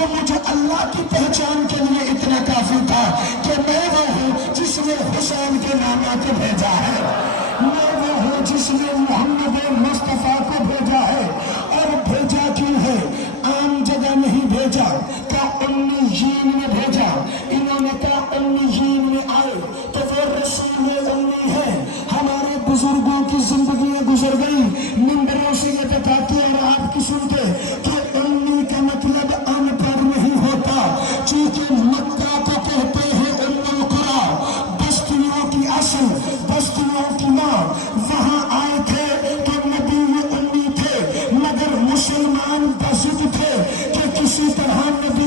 تو مجھے اللہ کی پہچان کے لیے اتنا کافی تھا کہ میں وہ ہوں جس نے حسین کے نامہ کو بھیجا ہے، میں وہ ہوں جس نے محمد مصطفیٰ کو بھیجا ہے۔ اور بھیجا کیوں ہے؟ عام جگہ نہیں بھیجا، کیا امیین نے بھیجا؟ انہوں نے کہا امیین میں آئے تو وہ رسول امی ہے۔ ہمارے بزرگوں کی زندگیاں گزر گئی، منبروں سے یہ بتاتے اور آپ کی سنتے کہ امی کا مطلب ان پڑھ نہیں ہوتا، چونکہ مکہ کو کہتے ہیں ام القری، بستیوں کی اصل، بستیوں کی ماں۔ وہاں آئے تھے تو نبی امی تھے، مگر مسلمان بضد تھے کہ کسی طرح نبی